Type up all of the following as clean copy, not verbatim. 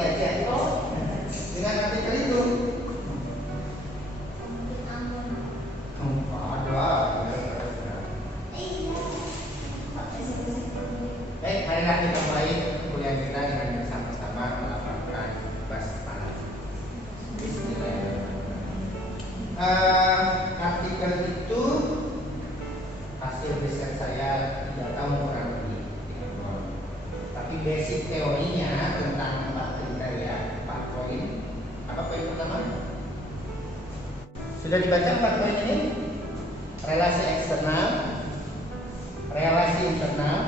aja. Dengan artikel itu. Baik, marilah kita mulai kuliah kita dengan bersama-sama melafalkan basmalah. Artikel itu hasil riset saya 3 tahun kurang lebih. Tapi basic teorinya tentang 4 kriteria, 4 poin. Apa poin pertama? Sudah dibaca 4 poin ini? Relasi eksternal, relasi internal.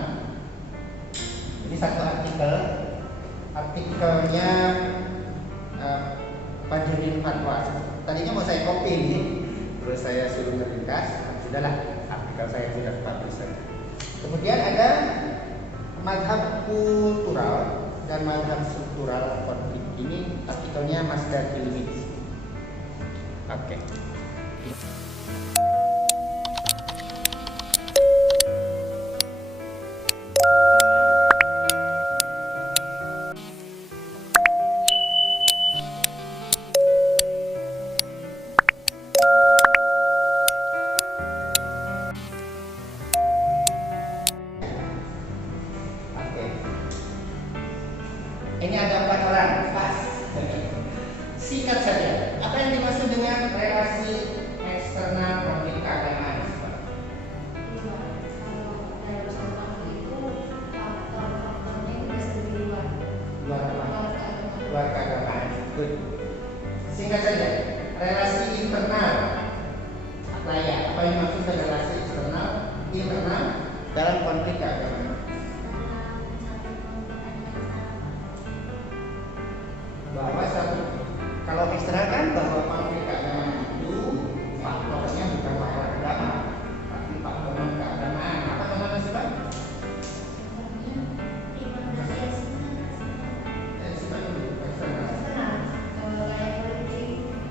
Ini satu artikel. Artikelnya Fajruddin Fatwa. Tadinya mau saya copy ini, terus saya suruh ngeringkas. Sudahlah, artikel saya sudah publish. Kemudian ada madhab kultural dan madhab struktural konflik. Ini artikelnya Mas Darjilmi. Oke. Ini ada 4 orang, pas. Singkat saja, apa yang dimaksud dengan relasi eksternal konflik keagamaan? Luar keagamaan. Good. Singkat saja, relasi internal. Apa ya? Apa yang dimaksud dengan relasi eksternal, internal dalam konflik keagamaan? Bahwa kalau eksternal kan bahwa konflik keagamaan itu faktornya bukan faktor agama, tapi faktor non keagamaan. Apa teman-teman sebab?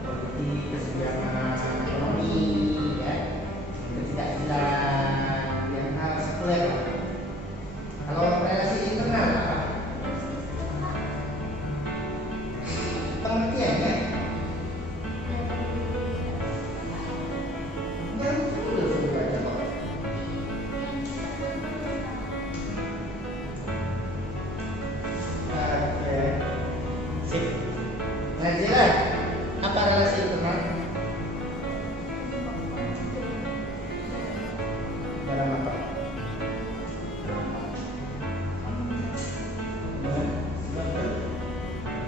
Politik, kesediaan ekonomi, ya, ketidakadilan, yang hal sekuler. Kalau relasi internal apa? Pengertiannya sip. Najila, apa relasi internal? Dalam apa?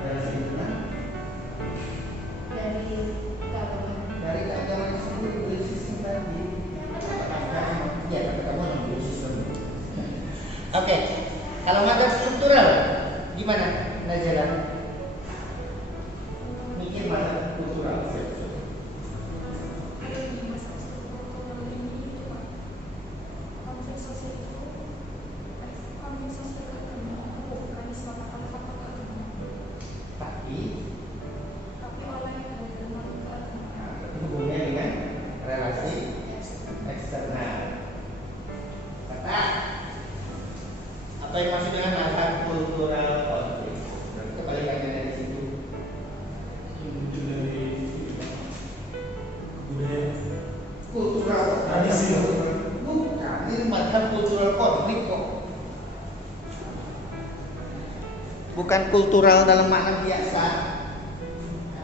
Relasi internal dari keagamaan tersebut dari sistem tadi. Ya, tapi kamu ambil sistem. Oke, kalau madhab struktural gimana, Najila? Mikir madhab struktural. Hubungannya dengan relasi eksternal. Kata apa yang maksud dengan madhab kultural konflik? Kebalikannya dari situ. Budaya Kultural tradisi. bukan, ini madhab kultural konflik kok. Bukan kultural dalam makna biasa,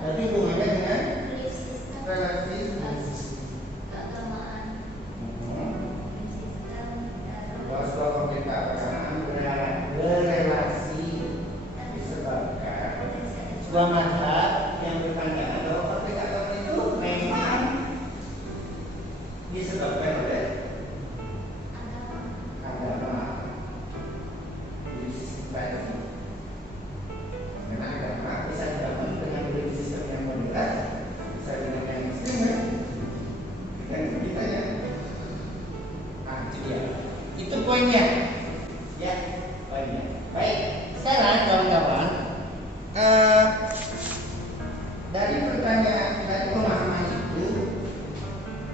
tapi hubungannya dengan relasi bahwa konflik keagamaan berelasi disebabkan sebuah madhab yang berpandangan bahwa konflik agama itu memang disebabkan oleh agama. Jadi sistem memang agama bisa dibangun dengan belief sistem yang moderat, bisa dengan yang ekstrim, dengan kita ya. Nah, itu dia. Itu poinnya. Ya, poinnya. Baik, sekarang kawan-kawan, dari pertanyaan, dari pemahaman itu,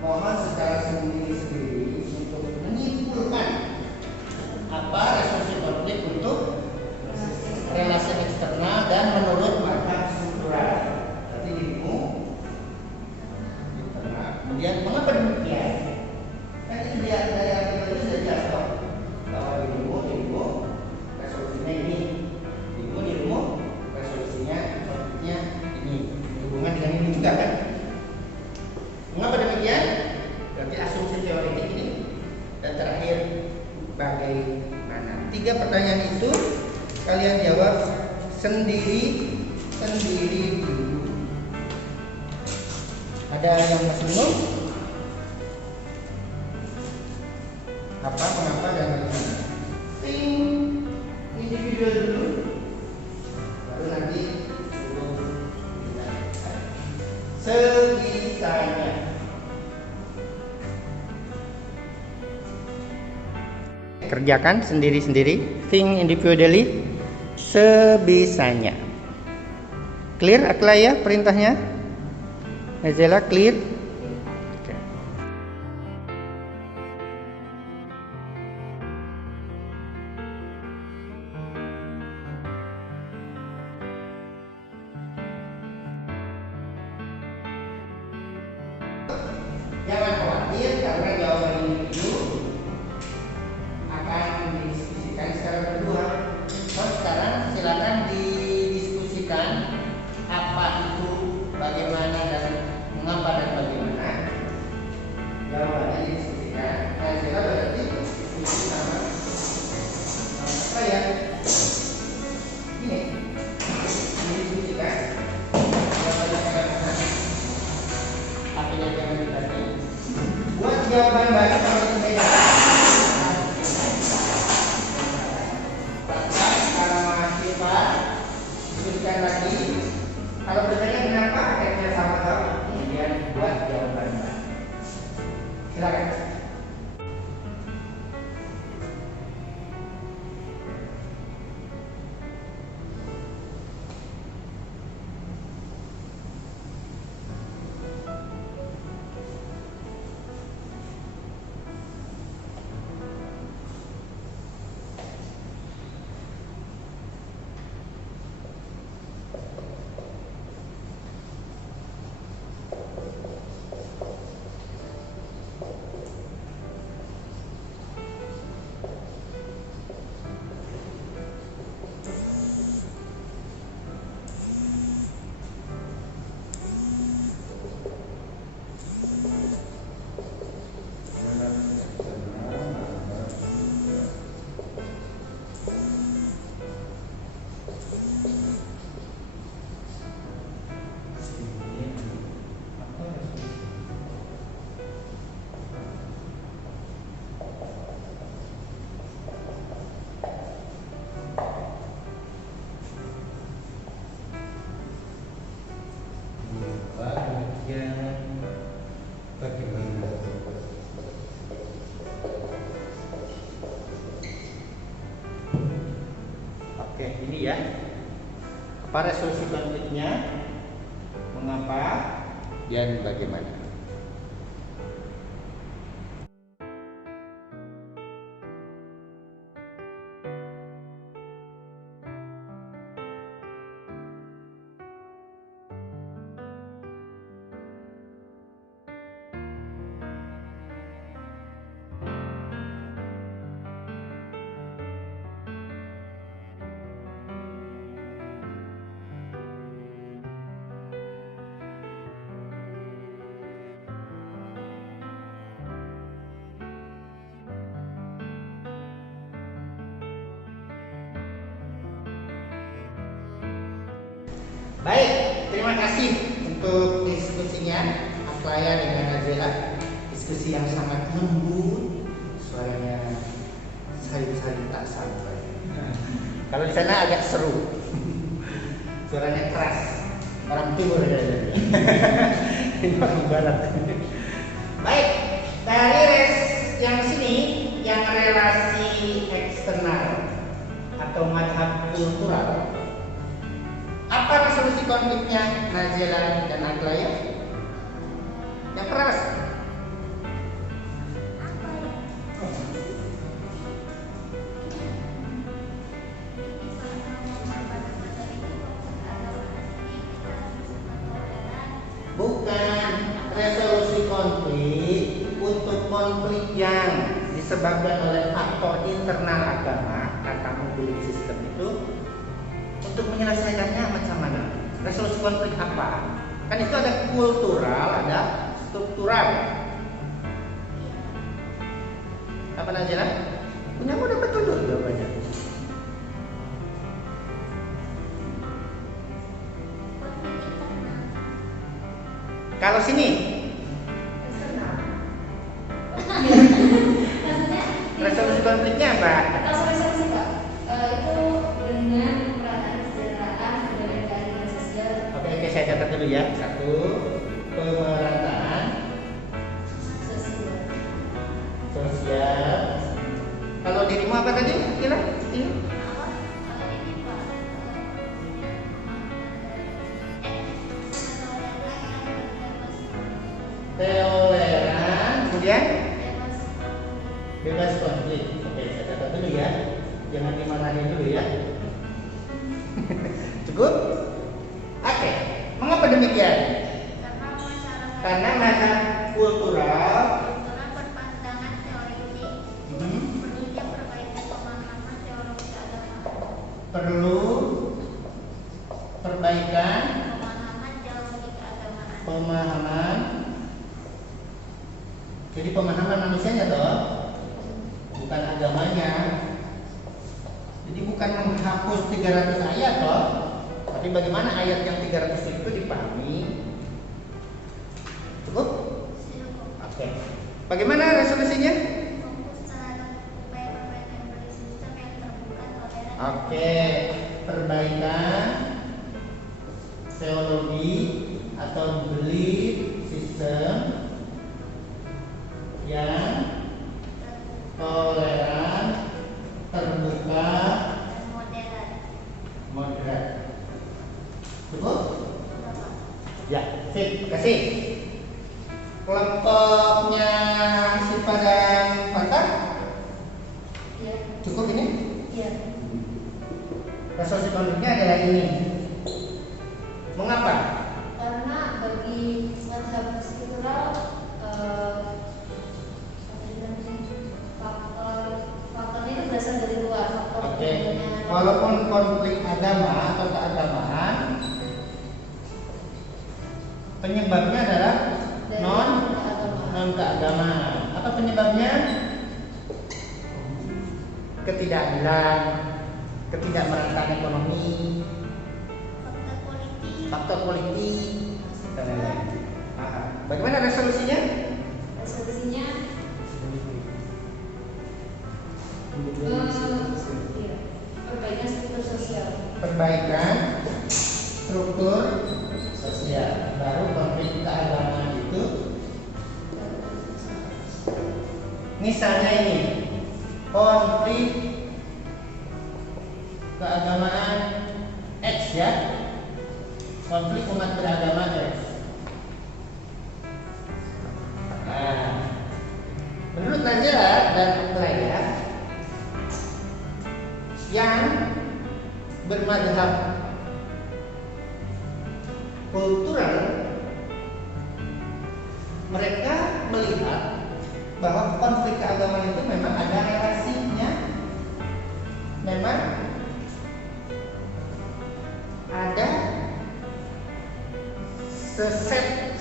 mohon secara sendiri-sendiri untuk menyimpulkan apa resolusi konflik untuk relasi eksternal dan menurut bagaimana? 3 pertanyaan itu kalian jawab sendiri dulu. Ada yang masih bingung? Apa, mengapa, dan bagaimana? Think individual dulu, baru nanti sebisanya. Kerjakan sendiri-sendiri, think individually, sebisanya. Clear Aklaya perintahnya? Nazela clear? Okay. Jangan khawatir karena jawaban individu akan didiskusikan secara berdua. Sekarang silakan didiskusikan apa itu, bagaimana, dan mengapa dan bagaimana. Jawabannya didiskusikan. Nah, kita berarti diskusi sama apa ya? Ini didiskusikan. Jawabannya bagaimana? Apa yang jangan dikasih? Buat jawaban baru kalau berbeda. Diskusikan lagi. Kalau bertanya kenapa akhirnya sama tahu, kemudian buat jawaban. Silakan. Oke, ini ya. Apa resolusi konfliknya? Mengapa dan bagaimana? Baik, terima kasih untuk diskusinya Aklaya dengan Nazela. Diskusi yang sangat lembut, suaranya salib-salib tak sampai. Kalau di sana agak seru, suaranya keras. Orang timur ya. Ini orang barat. Baik, dari yang sini yang relasi eksternal atau madhab kultural. Apa resolusi konfliknya Nazela dan Aklaya? Yang keras. Bukan resolusi konflik untuk konflik yang disebabkan oleh faktor internal agama atau belief system itu. Untuk menyelesaikannya macam mana? Resolusi konflik apa? Kan itu ada kultural, ada struktural. Apa Nazela? Punya udah betul dulu jawabannya. Kalau sini resolusi konfliknya apa? Resolusi Pak, itu dengan pemerataan kesejahteraan dan keadilan sosial. Oke, saya catat dulu ya. 1, pemerataan sosial. Kalau dirimu apa tadi? Kira? Ini? Toleran, kemudian bebas konflik. Oke, saya catat dulu ya. Jangan dimarahin dulu ya. Cukup? Oke. Mengapa demikian? Karena masalah kultural berpandangan teoritik, perlunya perbaikan pemahaman teori keagamaan. perlu perbaikan Pemahaman teori keagamaan. pemahaman. Jadi pemahaman manusianya toh, bukan agamanya. Jadi bukan menghapus 300 ayat toh, tapi bagaimana ayat yang 300 itu dipahami. Cukup? Oke. Bagaimana resolusinya? Fokus terhadap upaya perbaikan beli sistem yang terbuka, toleran. Oke, perbaikan teologi atau belief sistem yang toleran, terbuka, Dan modern. moderat. Cukup? Bapak. Ya, sip, kasih. Kelompoknya Sipa dan Fatah Iya. cukup ini? Iya. Resolusi konfliknya adalah ini. Mengapa? Karena bagi mazhab struktural faktornya itu berasal dari luar. Faktor Oke. adanya- Walaupun konflik agama atau keagamaan, penyebabnya adalah dari non keagamaan. keagamaan. Apa penyebabnya? Ketidakadilan, ketidakmerataan ekonomi, Faktor politik. faktor politik, dan lain-lain. Aha. Bagaimana resolusinya? Resolusinya iya, perbaikan struktur sosial. Perbaikan struktur sosial. Baru konflik keagamaan itu, misalnya ini konflik keagamaan X ya, konflik umat beragama X. Nah, menurut Najera dan Atlaya yang bermadhab kultural, mereka melihat bahwa konflik keagamaan itu memang ada relasinya, memang ada seset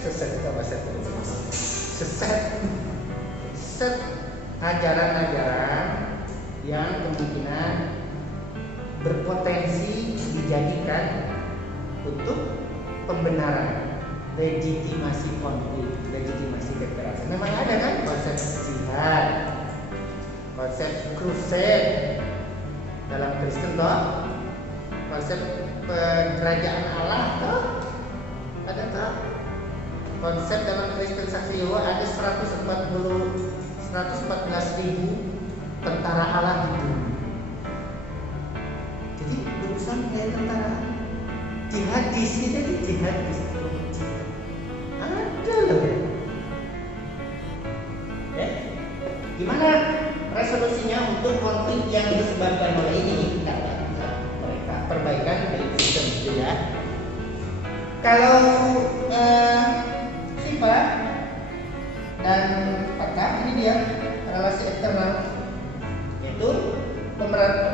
ajaran-ajaran yang kemungkinan berpotensi dijadikan untuk pembenaran, legitimasi konflik, legitimasi kekerasan. Memang ada kan konsep jihad, konsep crusade dalam Kristen toh, konsep kerajaan Allah toh, ada toh. Konsep dalam Kristen Saksi Yehova ada 114.000 tentara Allah di dunia. Jadi berusaha kayak tentara jihadis, kita ini jihadis. Ada loh ya. Gimana resolusinya untuk konflik yang disebabkan oleh ini? Kata mereka perbaikan dari sistem itu ya. Kalau Sipa dan Fatah ini dia relasi eksternal, itu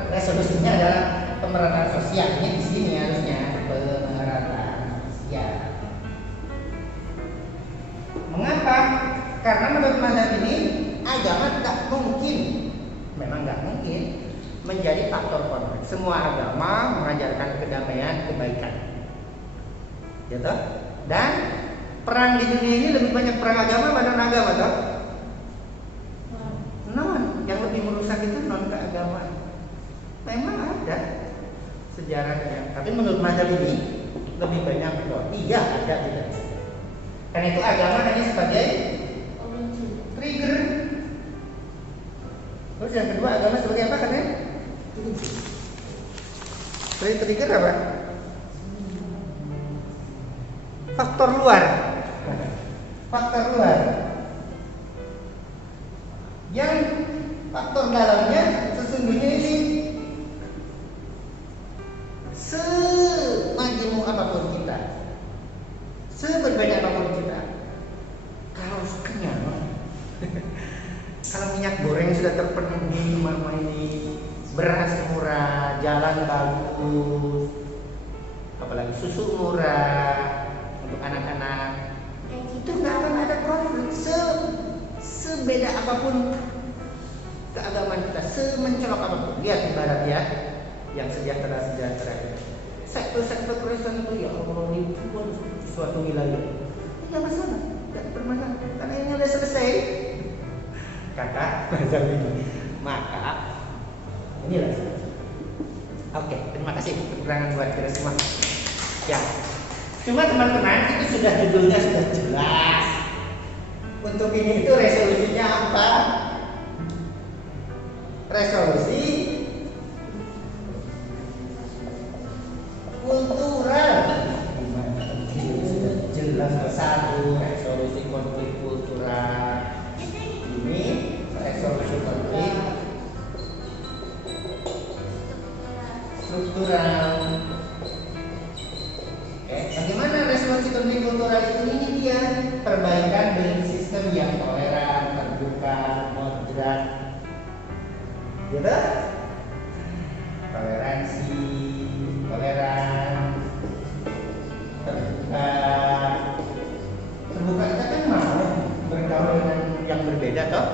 resolusinya adalah pemerataan sosial. Ini di sini harusnya pemerataan sosial. Mengapa? Karena menurut mazhab ini agama tidak mungkin, memang nggak mungkin menjadi faktor konflik. Semua agama mengajarkan kedamaian, kebaikan. Gitu? Dan perang di dunia ini lebih banyak perang agama pada agama, toh? Non, yang lebih merusak itu non keagamaan. Memang ada sejarahnya, tapi menurut mazhab ini lebih banyak non. Iya ada tidak? Karena itu agama hanya sebagai trigger. Terus yang kedua agama sebagai apa kan ya? Trigger apa? Faktor luar. Faktor luar. Yang faktor dalamnya sesungguhnya ini semajemuk apapun kita, seberbanyak apapun kita, kalau kenyang, kalau minyak goreng sudah terpenuhi, mama ini beras murah, jalan bagus, apalagi susu murah untuk anak-anak, itu nggak akan ada konflik. Sebeda apapun keagamaan kita, semencolok apapun. Lihat ibarat ya, yang sejahtera sektor Kristen itu ya Allah di suatu wilayah tidak masalah, tidak bermasalah karena ini sudah selesai. Kakak macam ini, maka inilah. Oke, terima kasih kekurangan buat kita semua. Ya, cuma teman-teman itu sudah judulnya sudah jelas. Untuk ini itu resolusinya apa? Resolusi kultural. Sudah jelas satu resolusi konflik kultural. Ini resolusi konflik struktural. Bagaimana resolusi konflik kultural itu? Ini dia perbaikan belief system yang toleran, terbuka, moderat, gitu? Toleransi, toleran, terbuka. Terbuka kita kan mau bergaul dengan yang berbeda, toh?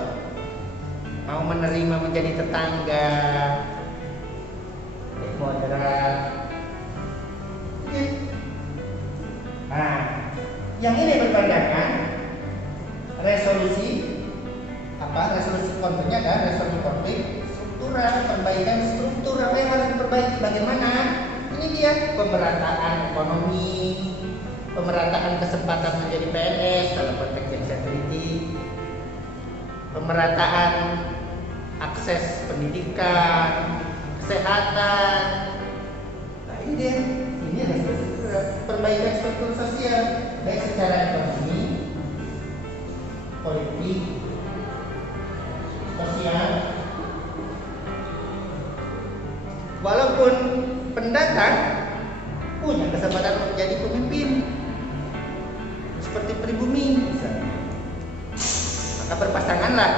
Mau menerima menjadi tetangga, moderat. Nah, yang ini berpandangan resolusi apa? Resolusi konfliknya adalah resolusi konflik struktural, perbaikan struktur. Apa yang harus diperbaiki? Bagaimana? Ini dia pemerataan ekonomi, pemerataan kesempatan menjadi PNS dalam konteks gender equality, pemerataan akses pendidikan, kesehatan. Nah ini dia, ini resolusi perbaikan struktur sosial baik secara ekonomi, politik, sosial. Walaupun pendatang punya kesempatan menjadi pemimpin seperti pribumi misalnya, maka berpasanganlah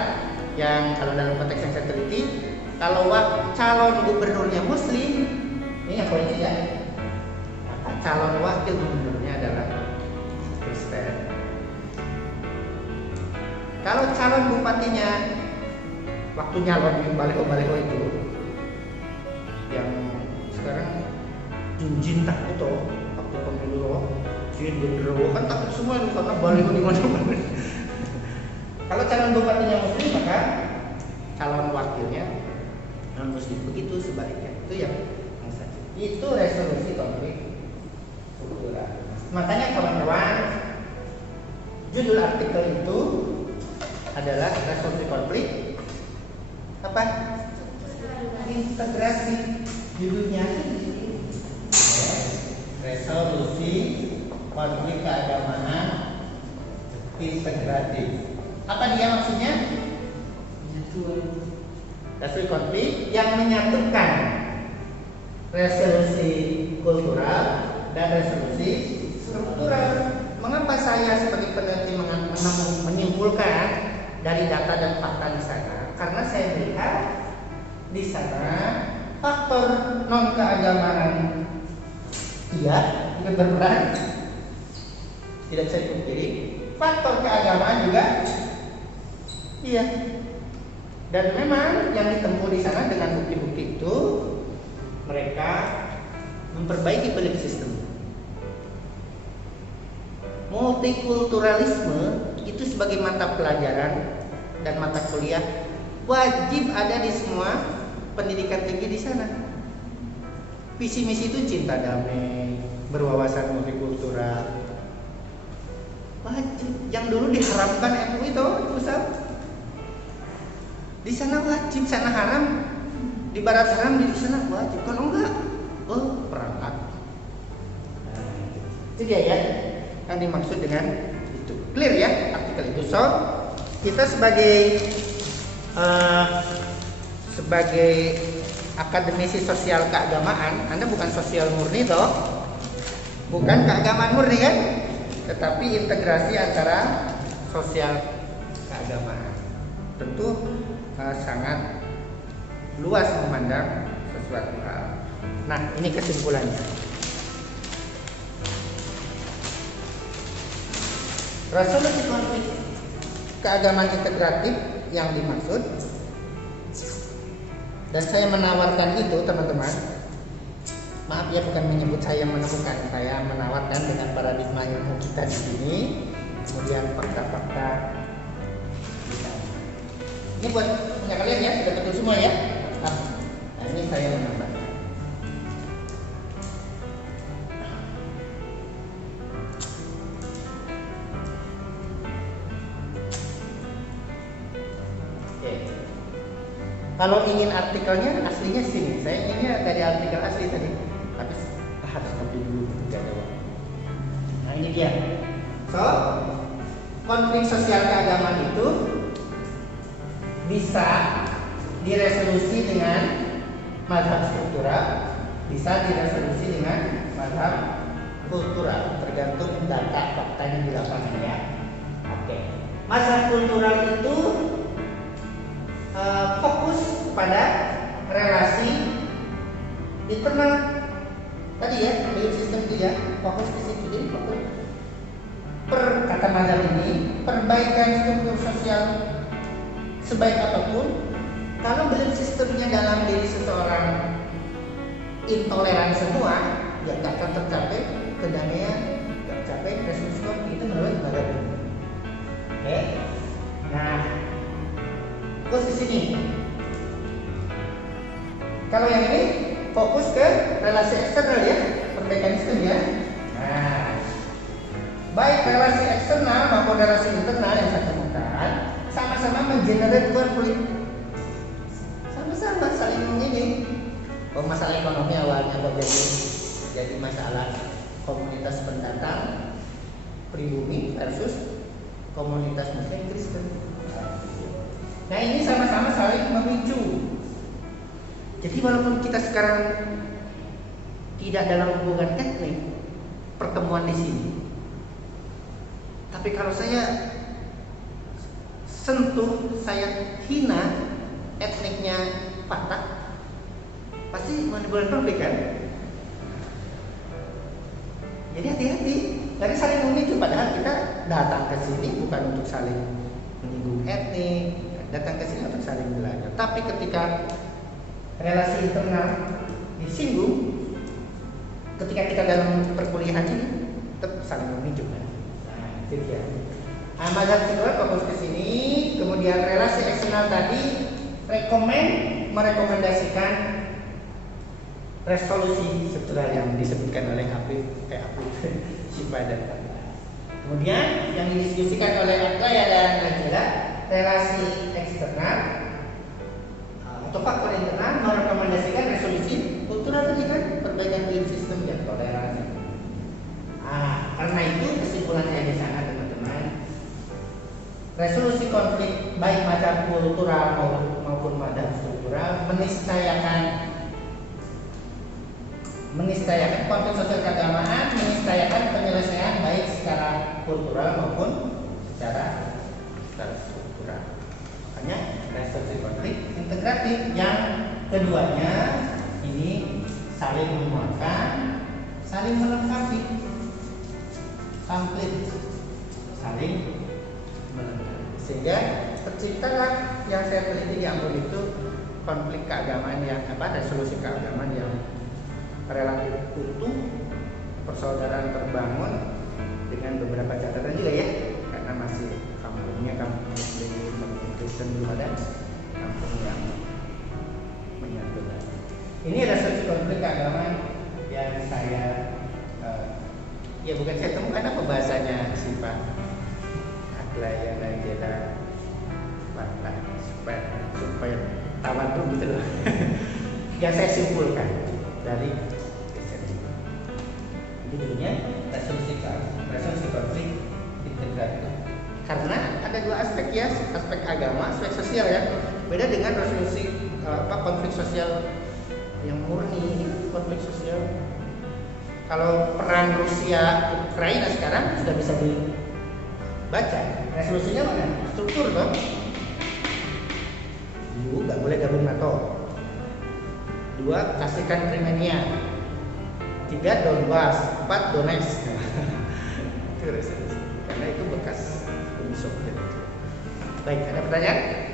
yang kalau dalam konteks yang security, kalau calon gubernurnya muslim, ini yang politik ya, maka calon wakil gubernurnya adalah Kristen. Kalau calon bupatinya waktu nyalon di baleho itu yang sekarang jinjin takut toh waktu pemilu jin genderuwo kan takut semua karena baleho di mana-mana. Kalau calon bupatinya muslim maka calon wakilnya non muslim, begitu sebaliknya. Itu yang saja. Itu resolusi konflik struktural. Makanya kawan-kawan, judul artikel itu adalah resolusi konflik apa? Integrasi. Judulnya resolusi konflik keagamaan integratif. Apa dia maksudnya? Resolusi konflik yang menyatukan resolusi kultural dan resolusi struktural. Mengapa saya sebagai peneliti menyimpulkan dari data dan fakta di sana? Karena saya melihat di sana faktor non keagamaan iya berperan, tidak bisa dipungkiri. Faktor keagamaan juga iya. Dan memang yang ditempuh di sana dengan bukti-bukti itu memperbaiki belief system. Multikulturalisme itu sebagai mata pelajaran dan mata kuliah wajib ada di semua pendidikan tinggi di sana. Visi misi itu cinta damai, berwawasan multikultural. Wajib. Yang dulu diharamkan MUI itu pusat. Di sana wajib, sana haram. Di barat haram, di sana wajib. Kalau enggak, perangkat. Nah, itu dia ya yang dimaksud dengan itu. Clear ya artikel itu. So, kita sebagai akademisi sosial keagamaan, Anda bukan sosial murni toh, bukan keagamaan murni kan, tetapi integrasi antara sosial keagamaan. Tentu sangat luas memandang sesuatu hal. Nah, ini kesimpulannya. Resolusi konflik keagamaan integratif yang dimaksud, dan saya menawarkan itu teman-teman. Maaf ya, bukan menyebut saya menemukan, saya menawarkan dengan paradigma ilmu kita di sini, kemudian fakta-fakta. Ini buat punya kalian ya, sudah betul semua ya. Nah, ini saya menambah. Kalau ingin artikelnya aslinya sini. Saya inginnya dari artikel asli tadi, tapi harus nanti dulu tidak ada waktu. Nah ini dia. So, konflik sosial keagamaan itu bisa diresolusi dengan mazhab struktural, bisa diresolusi dengan mazhab kultural, tergantung data fakta yang di lapangan ya. Oke. Mazhab kultural itu fokus pada relasi internal tadi ya, belief system itu ya, fokus di situ. Jadi fokus kata mazhab ini, perbaikan struktur sosial sebaik apapun, kalau belief systemnya dalam diri seseorang intoleran semua, ya tak akan tercapai kedamaian, tak tercapai resolusi konflik. Itu menurut mazhab ini. Oke. Nah, fokus di sini. Kalau yang ini fokus ke relasi eksternal ya, perbaikan sistem ya. Nah, baik relasi eksternal maupun relasi internal yang saya temukan sama-sama mengenerate konflik. Sama-sama saling ini. Masalah ekonomi awalnya jadi masalah komunitas pendatang pribumi versus komunitas Muslim Kristen. Nah ini sama-sama saling memicu. Jadi walaupun kita sekarang tidak dalam hubungan etnik, pertemuan di sini, tapi kalau saya sentuh, saya hina etniknya Batak, pasti menimbulkan konflik kan? Jadi hati-hati, dari saling memicu. Padahal kita datang ke sini bukan untuk saling menyinggung etnik, datang ke sini untuk saling belajar. Tapi ketika relasi internal disinggung, ketika kita dalam perkuliahan ini tetap saling memicu kan. Nah, itu dia. Mazhab kedua fokus ke sini, kemudian relasi eksternal tadi merekomendasikan resolusi struktural yang disebutkan oleh Afif Syifa dan kemudian yang didiskusikan oleh Aklaya dan Najila, relasi eksternal atau faktor internal merekomendasikan resolusi kultural tadi kan, perbaikan belief system dan toleransi. Karena itu kesimpulannya di sana teman-teman, resolusi konflik baik macam kultural maupun macam struktural meniscayakan konflik sosial keagamaan, meniscayakan penyelesaian baik secara kultural maupun secara struktural. Makanya resolusi konflik integratif yang keduanya ini saling menguatkan, saling melengkapi, komplit, saling melengkapi, sehingga terciptalah yang saya teliti di Ambon itu konflik keagamaan yang resolusi keagamaan yang relatif utuh, persaudaraan terbangun dengan beberapa catatan juga ya, karena masih kampungnya kampung Muslim, kampung Kristen, belum ada kampung yang menyatu. Ini resolusi konflik keagamaan yang saya ya bukan saya temukan, apa bahasanya sifat Aglaya Najela Lata supaya tawadhu gitu loh. Yang saya simpulkan dari riset ini. Jadi dulunya resolusi konflik integratif. Karena ada dua aspek ya, aspek agama, aspek sosial ya. Beda dengan resolusi konflik sosial yang murni. Ini konflik sosial. Kalau perang Rusia Ukraina sekarang sudah bisa dibaca. Resolusinya mana? Struktur loh. Nggak boleh gabung NATO. 2. Kasihkan Crimea. 3. Donbas. 4. Donetsk. Itu resolusi. Karena itu bekas Uni Soviet. Baik, ada pertanyaan?